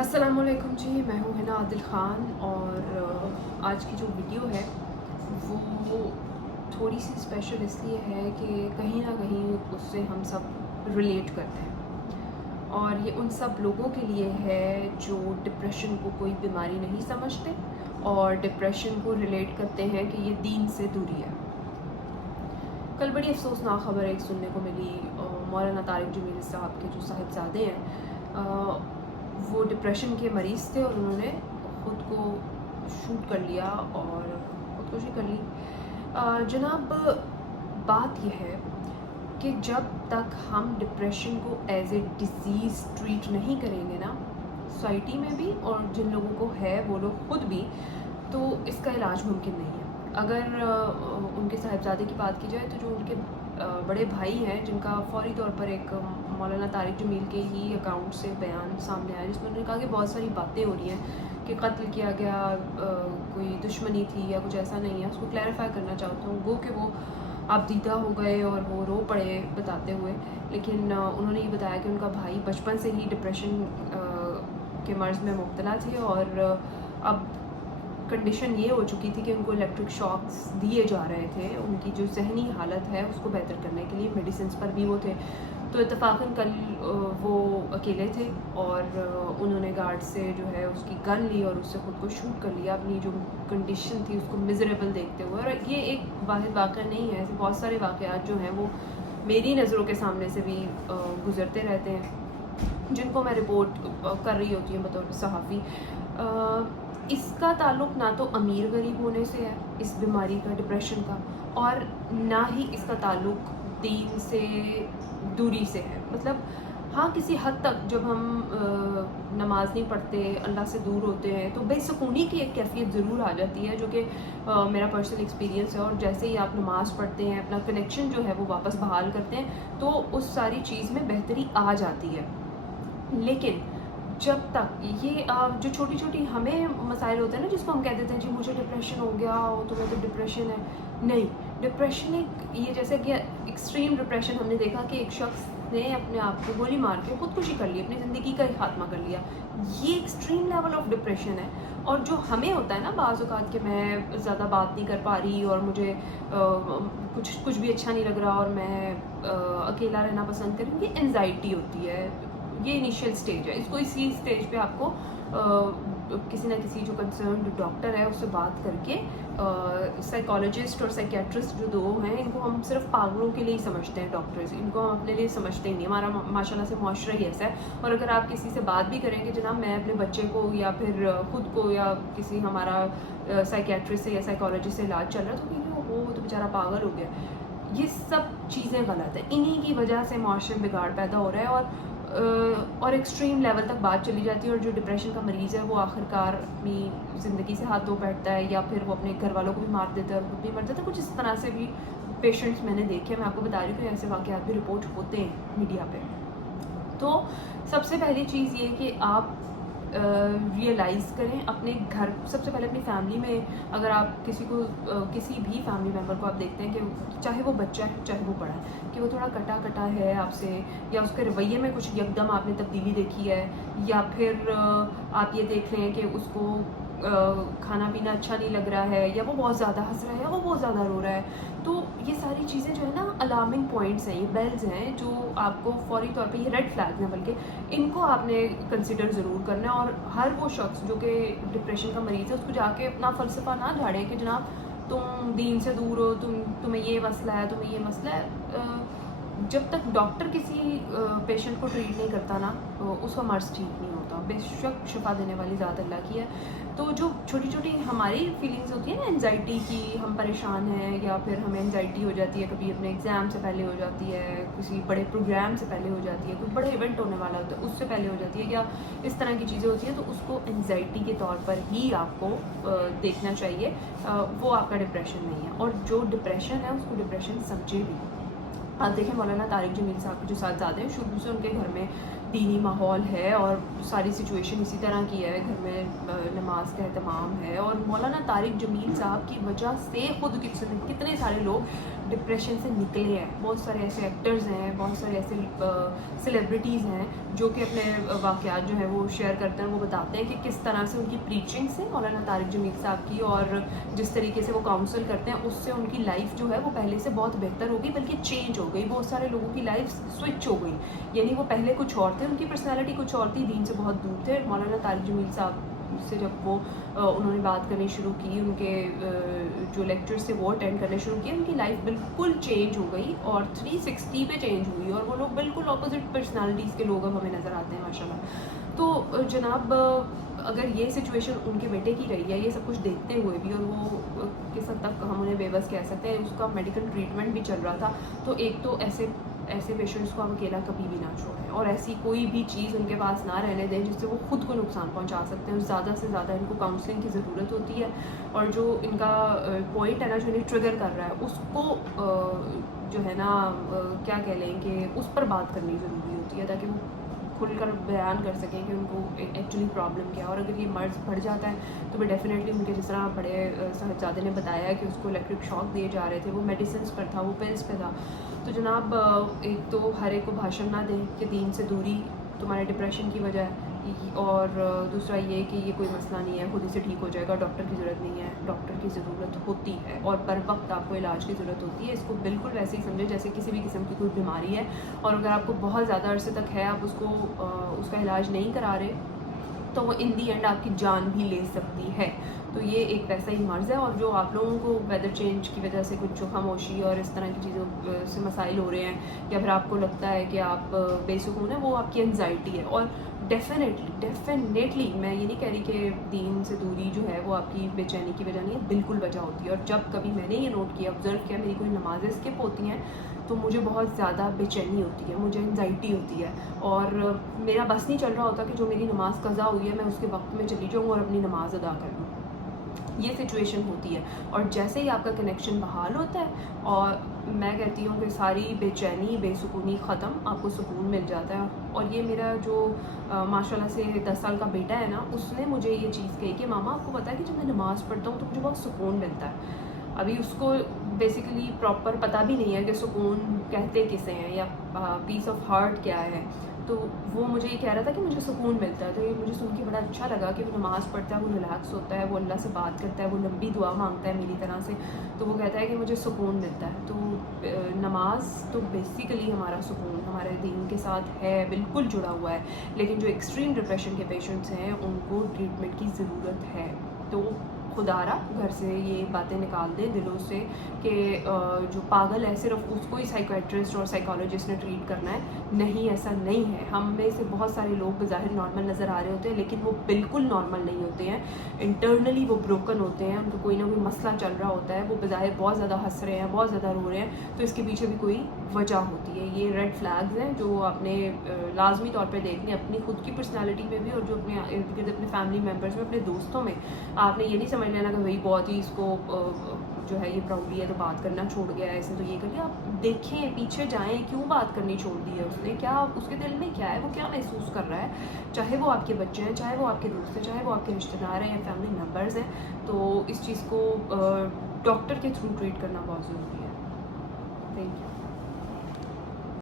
अस्सलामुअलैकुम जी, मैं हूँ हिना आदिल ख़ान और आज की जो वीडियो है वो थोड़ी सी स्पेशल इसलिए है कि कहीं ना कहीं उससे हम सब रिलेट करते हैं। और ये उन सब लोगों के लिए है जो डिप्रेशन को कोई बीमारी नहीं समझते और डिप्रेशन को रिलेट करते हैं कि ये दीन से दूरी है। कल बड़ी अफसोसनाक खबर एक सुनने को मिली, मौलाना तारिक जमील साहब के जो साहिबजादे हैं वो डिप्रेशन के मरीज़ थे और उन्होंने ख़ुद को शूट कर लिया और ख़ुदकुशी कर ली। जनाब, बात यह है कि जब तक हम डिप्रेशन को एज ए डिज़ीज़ ट्रीट नहीं करेंगे ना, सोसाइटी में भी और जिन लोगों को है वो लोग ख़ुद भी, तो इसका इलाज मुमकिन नहीं है। अगर उनके साहिबजादे की बात की जाए तो जो उनके बड़े भाई हैं, जिनका फौरी तौर पर एक मौलाना तारिक जमील के ही अकाउंट से बयान सामने आया जिसमें उन्होंने कहा कि बहुत सारी बातें हो रही हैं कि कत्ल किया गया, कोई दुश्मनी थी या कुछ ऐसा नहीं है। उसको क्लैरिफाई करना चाहता हूँ वो कि वो आप दीदा हो गए और वो रो पड़े बताते हुए, लेकिन उन्होंने ये बताया कि उनका भाई बचपन से ही डिप्रेशन के मर्ज़ में मुब्तला थे और अब कंडीशन ये हो चुकी थी कि उनको इलेक्ट्रिक शॉक्स दिए जा रहे थे उनकी जो जहनी हालत है उसको बेहतर करने के लिए। मेडिसिन पर भी वो थे, तो इत्तफाकन कल वो अकेले थे और उन्होंने गार्ड से जो है उसकी गन ली और उससे ख़ुद को शूट कर लिया अपनी जो कंडीशन थी उसको मिजरेबल देखते हुए। और ये एक वाहिद वाक़या नहीं है, ऐसे बहुत सारे वाक़यात जो हैं वो मेरी नज़रों के सामने से भी गुज़रते रहते हैं जिनको मैं रिपोर्ट कर रही होती हूँ बतौर सहाफ़ी। इसका ताल्लुक़ ना तो अमीर गरीब होने से है इस बीमारी का, डिप्रेशन का, और ना ही इसका ताल्लुक़ दीन से दूरी से है। मतलब हाँ, किसी हद तक जब हम नमाज़ नहीं पढ़ते, अल्लाह से दूर होते हैं तो बेसुकूनी की एक कैफ़ियत ज़रूर आ जाती है, जो कि मेरा पर्सनल एक्सपीरियंस है। और जैसे ही आप नमाज़ पढ़ते हैं, अपना कनेक्शन जो है वो वापस बहाल करते हैं, तो उस सारी चीज़ में बेहतरी आ जाती है। लेकिन जब तक ये जो छोटी छोटी हमें मसाइल होते हैं ना, जिसको हम कह देते हैं जी मुझे डिप्रेशन हो गया, तुम्हें तो डिप्रेशन है, नहीं, डिप्रेशन एक ये जैसे कि एक्सट्रीम डिप्रेशन हमने देखा कि एक शख्स ने अपने आप को गोली मार के ख़ुदकुशी कर ली, अपनी ज़िंदगी का ही खात्मा कर लिया, ये एक्सट्रीम लेवल ऑफ डिप्रेशन है। और जो हमें होता है ना बाज़ औक़ात कि मैं ज़्यादा बात नहीं कर पा रही और मुझे कुछ भी अच्छा नहीं लग रहा और मैं अकेला रहना पसंद करूँ, ये एंजाइटी होती है, ये इनिशियल स्टेज है। इसको इसी स्टेज पे आपको किसी ना किसी जो कंसर्न डॉक्टर है उससे बात करके, साइकोलॉजिस्ट और साइकेट्रिस्ट जो दो हैं, इनको हम सिर्फ पागलों के लिए ही समझते हैं डॉक्टर्स, इनको हम अपने लिए समझते ही नहीं। हमारा माशाल्लाह से मुआशरा ही ऐसा है। और अगर आप किसी से बात भी करेंगे जनाब, मैं अपने बच्चे को या फिर ख़ुद को या किसी हमारा साइकेट्रिस्ट से या साइकोलॉजिस्ट से इलाज चल रहा है तो कहेंगे वो तो बेचारा पागल हो गया। ये सब चीज़ें गलत है, इन्हीं की वजह से मुआशरे में बिगाड़ पैदा हो रहा है और एक्सट्रीम लेवल तक बात चली जाती है। और जो डिप्रेशन का मरीज़ है वो आखिरकार अपनी ज़िंदगी से हाथ धो बैठता है या फिर वो अपने घर वालों को भी मार देता है और खुद भी मर जाता है। कुछ इस तरह से भी पेशेंट्स मैंने देखे, मैं आपको बता रही हूँ कि ऐसे वाक़यात भी रिपोर्ट होते हैं मीडिया पे। तो सबसे पहली चीज़ ये कि आप रियलाइज़ करें अपने घर, सबसे पहले अपनी फैमिली में, अगर आप किसी भी फैमिली मेम्बर को आप देखते हैं कि चाहे वो बच्चा है चाहे वो बड़ा है, कि वो थोड़ा कटा कटा है आपसे, या उसके रवैये में कुछ यकदम आपने तब्दीली देखी है, या फिर आप ये देख रहे हैं कि उसको खाना पीना अच्छा नहीं लग रहा है, या वो बहुत ज़्यादा हंस रहा है, या वो बहुत ज़्यादा रो रहा है, तो ये सारी चीज़ें जो है ना अलार्मिंग पॉइंट्स हैं, ये बेल्स हैं जो आपको फौरी तौर पे, ये रेड फ्लैग्स हैं बल्कि, इनको आपने कंसिडर ज़रूर करना है। और हर वो शख्स जो कि डिप्रेशन का मरीज़ है उसको जाके अपना फ़लसफ़ा ना झाड़े कि जनाब तुम दीन से दूर हो, तुम्हें ये मसला है, तुम्हें ये मसला है। जब तक डॉक्टर किसी पेशेंट को ट्रीट नहीं करता ना, उसका मर्ज़ ठीक नहीं होता। बेशक शिफा देने वाली ज़ात अल्लाह की है। तो जो छोटी छोटी हमारी फीलिंग्स होती है ना एंजाइटी की, हम परेशान हैं या फिर हमें एंजाइटी हो जाती है, कभी अपने एग्ज़ाम से पहले हो जाती है, किसी बड़े प्रोग्राम से पहले हो जाती है, कोई बड़ा इवेंट होने वाला होता है उससे पहले हो जाती है, या इस तरह की चीज़ें होती हैं, तो उसको एंजाइटी के तौर पर ही आपको देखना चाहिए। वो आपका डिप्रेशन नहीं है। और जो डिप्रेशन है उसको डिप्रेशन समझे भी। आप देखें मौलाना तारिक जमील साहब के जो साहबजादे हैं, शुरू से उनके घर में दीनी माहौल है और सारी सिचुएशन इसी तरह की है, घर में नमाज का एहतमाम है, और मौलाना तारिक जमील साहब की वजह से खुद कितने सारे लोग डिप्रेशन से निकले हैं। बहुत सारे ऐसे एक्टर्स हैं, बहुत सारे ऐसे सेलिब्रिटीज़ हैं जो कि अपने वाक़यात जो हैं वो शेयर करते हैं, वो बताते हैं कि किस तरह से उनकी प्रीचिंग से मौलाना तारिक जमील साहब की और जिस तरीके से वो काउंसल करते हैं उससे उनकी लाइफ जो है वो पहले से बहुत बेहतर हो गई, बल्कि चेंज हो गई। बहुत सारे लोगों की लाइफ स्विच हो गई, यानी वो पहले कुछ और थे, उनकी पर्सनैलिटी कुछ और थी, दीन से बहुत दूर थे। मौलाना तारिक जमील साहब से जब वो उन्होंने बात करनी शुरू की, उनके जो लेक्चर्स थे वो अटेंड करने शुरू किए, उनकी लाइफ बिल्कुल चेंज हो गई और 360 पे चेंज हुई, और वो लोग बिल्कुल अपोजिट पर्सनालिटीज़ के लोग अब हमें नज़र आते हैं माशाल्लाह। तो जनाब, अगर ये सिचुएशन उनके बेटे की रही है, ये सब कुछ देखते हुए भी, और वो किस हद तक हम उन्हें बेबस कह सकते हैं, उसका मेडिकल ट्रीटमेंट भी चल रहा था, तो एक तो ऐसे पेशेंट्स को हम अकेला कभी भी ना छोड़ें, और ऐसी कोई भी चीज़ उनके पास ना रहने दें जिससे वो खुद को नुकसान पहुंचा सकते हैं। ज़्यादा से ज़्यादा इनको काउंसलिंग की ज़रूरत होती है, और जो इनका पॉइंट है ना, जो इन्हें ट्रिगर कर रहा है, उसको जो है ना क्या कह लें कि उस पर बात करनी ज़रूरी होती है, ताकि वो खुलकर बयान कर सकें कि उनको एक्चुअली प्रॉब्लम क्या है। और अगर ये मर्ज़ बढ़ जाता है तो भी डेफिनेटली उनके, जिस तरह बड़े साहिबजादे ने बताया कि उसको इलेक्ट्रिक शॉक दिए जा रहे थे, वो मेडिसिन पर था, वो पिल्स पे था। तो जनाब, एक तो हर एक को भाषण ना दें कि दीन से दूरी तुम्हारे डिप्रेशन की वजह है, और दूसरा ये कि ये कोई मसला नहीं है, खुद ही से ठीक हो जाएगा, डॉक्टर की ज़रूरत नहीं है। डॉक्टर की ज़रूरत होती है और बर वक्त आपको इलाज की ज़रूरत होती है। इसको बिल्कुल वैसे ही समझें जैसे किसी भी किस्म की कोई बीमारी है, और अगर आपको बहुत ज़्यादा अरसे तक है, आप उसका इलाज नहीं करा रहे, तो वो इन दी एंड आपकी जान भी ले सकती है। तो ये एक वैसा ही मर्ज़ है। और जो आप लोगों को वेदर चेंज की वजह से कुछ जो खामोशी और इस तरह की चीज़ों से मसाइल हो रहे हैं, या फिर आपको लगता है कि आप बेसुकून है, वो आपकी एंजाइटी है। और डेफिनेटली मैं ये नहीं कह रही कि दीन से दूरी जो है वो आपकी बेचैनी की वजह नहीं है, बिल्कुल वजह होती है। और जब कभी मैंने ये नोट किया, ऑब्ज़र्व किया, मेरी कोई नमाज़ें स्किप होती हैं तो मुझे बहुत ज़्यादा बेचैनी होती है, मुझे एंजाइटी होती है, और मेरा बस नहीं चल रहा होता कि जो मेरी नमाज़ कज़ा हुई है मैं उसके वक्त में चली जाऊँ और अपनी नमाज़ अदा कर लूँ। ये सिचुएशन होती है, और जैसे ही आपका कनेक्शन बहाल होता है, और मैं कहती हूँ कि सारी बेचैनी बेसुकूनी ख़त्म, आपको सुकून मिल जाता है। और ये मेरा जो माशाल्लाह से 10 साल का बेटा है ना, उसने मुझे ये चीज़ कही कि मामा, आपको पता है कि जब मैं नमाज़ पढ़ता हूँ तो मुझे बहुत सुकून मिलता है। अभी उसको बेसिकली प्रॉपर पता भी नहीं है कि सुकून कहते किसे हैं, या पीस ऑफ हार्ट क्या है। तो वो मुझे ये कह रहा था कि मुझे सुकून मिलता है। तो ये मुझे सुन के बड़ा अच्छा लगा कि वो नमाज़ पढ़ता है, वो रिलैक्स होता है, वो अल्लाह से बात करता है, वो लंबी दुआ मांगता है मेरी तरह से, तो वो कहता है कि मुझे सुकून मिलता है। तो नमाज तो बेसिकली हमारा सुकून हमारे दीन के साथ है, बिल्कुल जुड़ा हुआ है। लेकिन जो एक्सट्रीम डिप्रेशन के पेशेंट्स हैं उनको ट्रीटमेंट की ज़रूरत है। तो खुदारा घर से ये बातें निकाल दें दिलों से कि जो पागल है सिर्फ उसको ही साइकियाट्रिस्ट और साइकोलॉजिस्ट ने ट्रीट करना है। नहीं, ऐसा नहीं है। हम में से बहुत सारे लोग बज़ाहिर नॉर्मल नज़र आ रहे होते हैं, लेकिन वो बिल्कुल नॉर्मल नहीं होते हैं। इंटरनली वो ब्रोकन होते हैं, उनको कोई ना कोई मसला चल रहा होता है। वो बज़ाहिर बहुत ज़्यादा हंस रहे हैं, बहुत ज़्यादा रो रहे हैं, तो इसके पीछे भी कोई वजह होती है। ये रेड फ्लैग्स हैं जो आपने लाजमी तौर पर देखनी अपनी खुद की पर्सनैलिटी में भी, और जो अपने इर्द गिर्द अपने फैमिली मेम्बर्स में, अपने दोस्तों में। आपने ये नहीं समझ लेना कि भाई बहुत ही इसको जो है ये प्रॉब्लम है तो बात करना छोड़ गया है, इसने तो ये कर लिया। आप देखें, पीछे जाएं, क्यों बात करनी छोड़ दी है उसने, क्या उसके दिल में क्या है, वो क्या महसूस कर रहा है। चाहे वो आपके बच्चे हैं, चाहे वो आपके दोस्त हैं, चाहे वो आपके रिश्तेदार हैं या फैमिली मेम्बर्स हैं, तो इस चीज़ को डॉक्टर के थ्रू ट्रीट करना बहुत ज़रूरी है। Thank you.